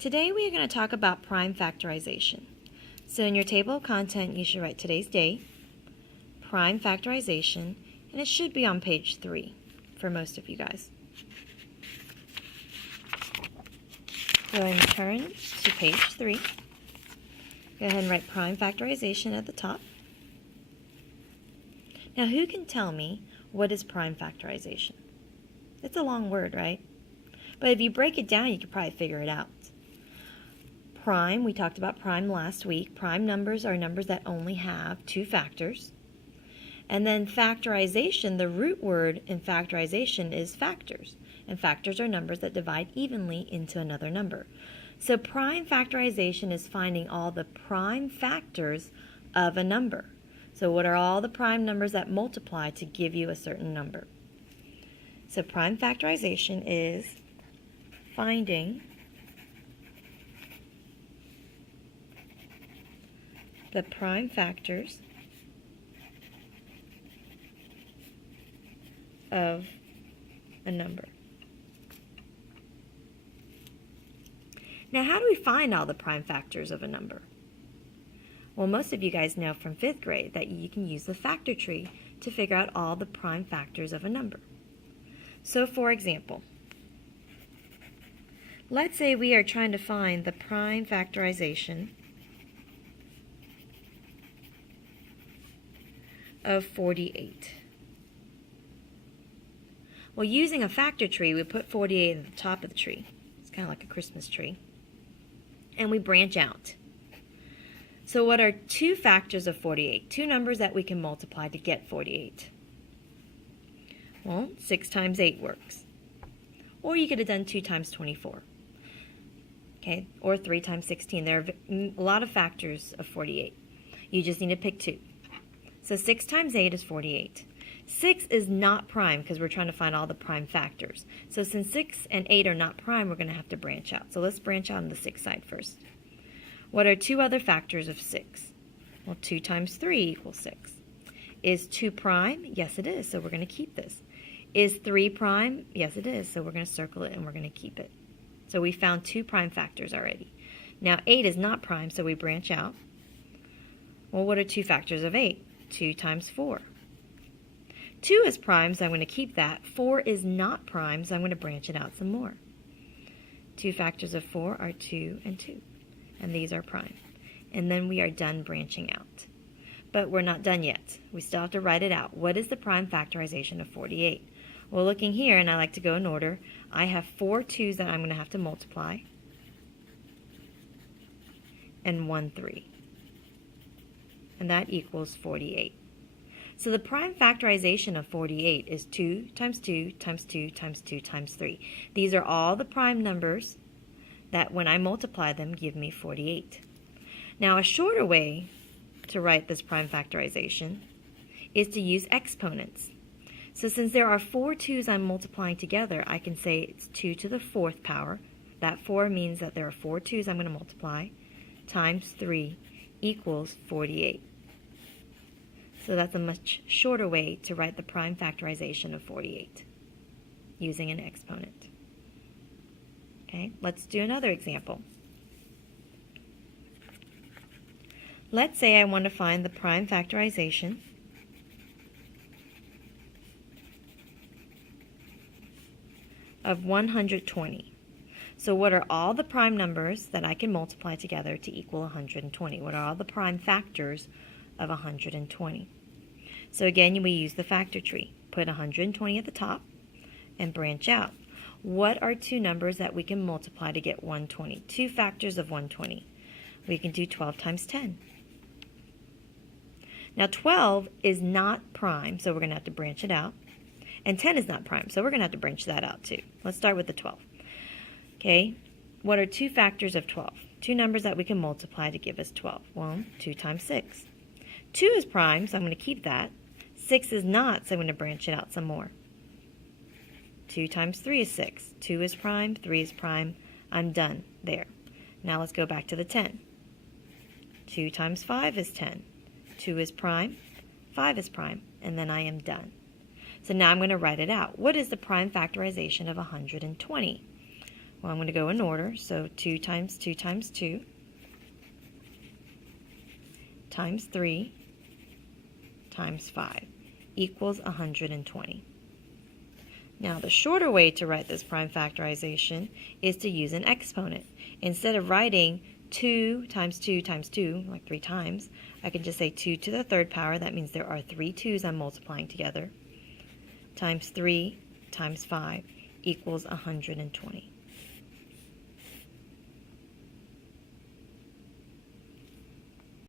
Today we are going to talk about prime factorization. So in your table of content you should write today's date, prime factorization, and it should be on page 3 for most of you guys. Go ahead and turn to page 3. Go ahead and write prime factorization at the top. Now who can tell me what is prime factorization? It's a long word, right? But if you break it down, you could probably figure it out. Prime, we talked about prime last week. Prime numbers are numbers that only have 2 factors. And then factorization, the root word in factorization is factors. And factors are numbers that divide evenly into another number. So prime factorization is finding all the prime factors of a number. So what are all the prime numbers that multiply to give you a certain number? So prime factorization is finding the prime factors of a number. Now, how do we find all the prime factors of a number? Well, most of you guys know from 5th grade that you can use the factor tree to figure out all the prime factors of a number. So, for example, let's say we are trying to find the prime factorization of 48. Well, using a factor tree, we put 48 at the top of the tree. It's kind of like a Christmas tree. And we branch out. So what are 2 factors of 48? 2 numbers that we can multiply to get 48. Well, 6 times 8 works. Or you could have done 2 times 24. Okay, or 3 times 16. There are a lot of factors of 48. You just need to pick 2. So 6 times 8 is 48. 6 is not prime because we're trying to find all the prime factors. So since 6 and 8 are not prime, we're going to have to branch out. So let's branch out on the 6 side first. What are 2 other factors of 6? Well, 2 times 3 equals 6. Is 2 prime? Yes, it is, so we're going to keep this. Is 3 prime? Yes, it is, so we're going to circle it and we're going to keep it. So we found 2 prime factors already. Now 8 is not prime, so we branch out. Well, what are 2 factors of 8? 2 times 4. 2 is prime, so I'm going to keep that. 4 is not prime, so I'm going to branch it out some more. 2 factors of 4 are 2 and 2. And these are prime. And then we are done branching out. But we're not done yet. We still have to write it out. What is the prime factorization of 48? Well, looking here, and I like to go in order, I have 4 2's that I'm going to have to multiply. And 1 3. And that equals 48. So the prime factorization of 48 is 2 times 2 times 2 times 2 times 3. These are all the prime numbers that when I multiply them give me 48. Now a shorter way to write this prime factorization is to use exponents. So since there are 4 2's I'm multiplying together, I can say it's 2 to the 4th power. That 4 means that there are 4 2's I'm going to multiply times 3 equals 48. So that's a much shorter way to write the prime factorization of 48 using an exponent. Okay, let's do another example. Let's say I want to find the prime factorization of 120. So what are all the prime numbers that I can multiply together to equal 120? What are all the prime factors of 120? So again, we use the factor tree. Put 120 at the top and branch out. What are 2 numbers that we can multiply to get 120? 2 factors of 120. We can do 12 times 10. Now 12 is not prime, so we're going to have to branch it out. And 10 is not prime, so we're going to have to branch that out too. Let's start with the 12. Okay, what are 2 factors of 12? 2 numbers that we can multiply to give us 12. Well, 2 times 6. 2 is prime, so I'm going to keep that. 6 is not, so I'm going to branch it out some more. 2 times 3 is 6. 2 is prime, 3 is prime. I'm done there. Now let's go back to the 10. 2 times 5 is 10. 2 is prime, 5 is prime, and then I am done. So now I'm going to write it out. What is the prime factorization of 120? Well, I'm going to go in order. So 2 times 2 times 2 times 3 times 5 equals 120. Now, the shorter way to write this prime factorization is to use an exponent. Instead of writing 2 times 2 times 2, like 3 times, I can just say 2 to the third power. That means there are 3 2's I'm multiplying together, times 3 times 5 equals 120.